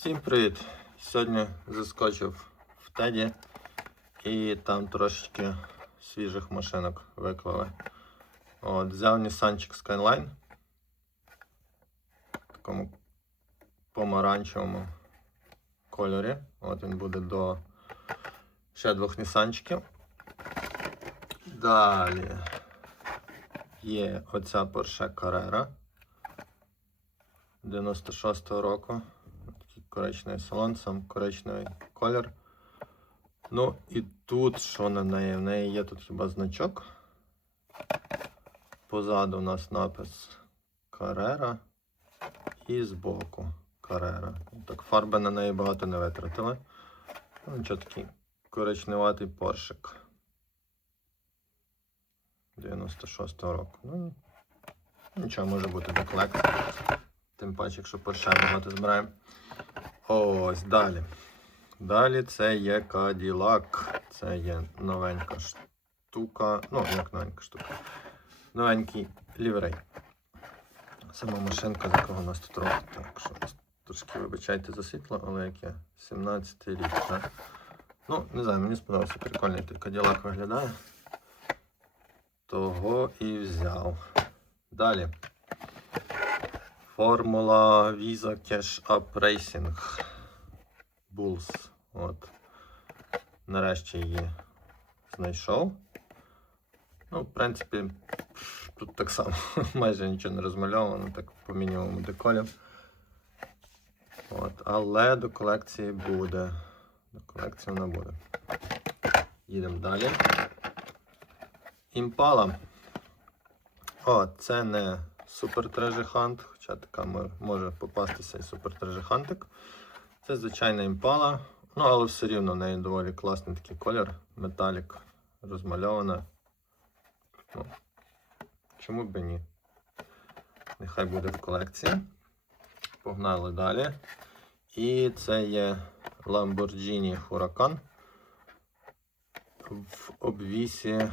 Всім привіт! Сьогодні заскочив в Теді і там трошечки свіжих машинок виклали. От, взяв Nissanчик Skyline в такому помаранчевому кольорі. От він буде до ще двох Нісанчиків. Далі є оця Porsche Carrera 96-го року. Коричневий салон, сам коричневий колір. Ну і тут, що на неї? В неї є тут хіба значок. Позаду у нас напис Carrera і збоку Carrera. Так, фарби на неї багато не витратили. Ну, нічого такий коричневатий поршик. 96-го року. Ну, нічого може бути колекції. Тим паче, якщо Porsche багато збираємо. Ось далі. Далі це є Cadillac. Це є новенька штука. Ну, як новенька штука. Новенький ліврей. Сама машинка, з якого нас тут років. Так що трошки вибачайте за світло, але яке 17 рік, так? Ну, не знаю, мені сподобався прикольний той Cadillac виглядає. Того і взяв. Далі. Формула Visa Cash Up Racing Bulls. От. Нарешті її знайшов. Ну, в принципі, тут так само майже нічого не розмальовано, так по мінімуму деколі. От. Але до колекції буде. До колекції вона буде. Їдемо далі. Імпала. О, це не Супер Трежихант, хоча така може попастися і Супер Трежихантик. Це звичайна імпала, ну але все рівно в неї доволі класний такий колір, металік, розмальована. Ну, чому б і ні? Нехай буде в колекції. Погнали далі. І це є Lamborghini Huracan в обвісі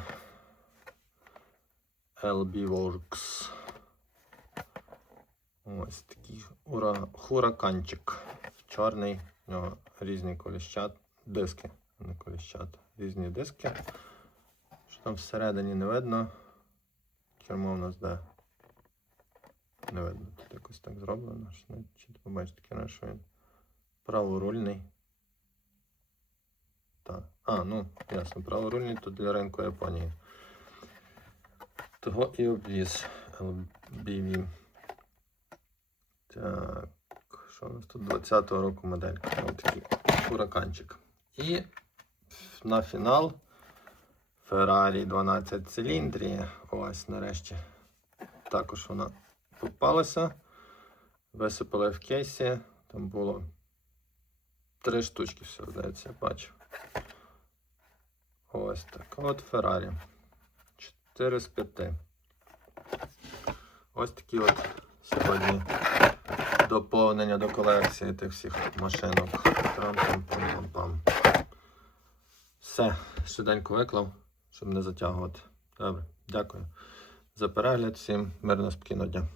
LB Works. Ось такий ура... хураканчик. Чорний, в нього різні коліщат, диски, не коліщат, різні диски. Що там всередині не видно. Кермо в нас де. Не видно. Тут якось так зроблено. Чи побачите таке, що він праворульний. Так. А, ну, ясно, праворульний тут для ринку Японії. Того і обвіз LBV. Так, що у нас тут 20-го року моделька. Ось такий ураканчик. І на фінал Ferrari 12 циліндрі. Ось нарешті. Також вона попалася. Висипали в кейсі. Там було три штучки, все, здається, я бачу. Ось так. От Ferrari. 4 з 5. Ось такі от сьогодні доповнення до колекції тих всіх машинок. Трам-пам-пам-пам-пам. Все, швиденько виклав, щоб не затягувати. Добре, дякую за перегляд. Всім мирно спокійного дня.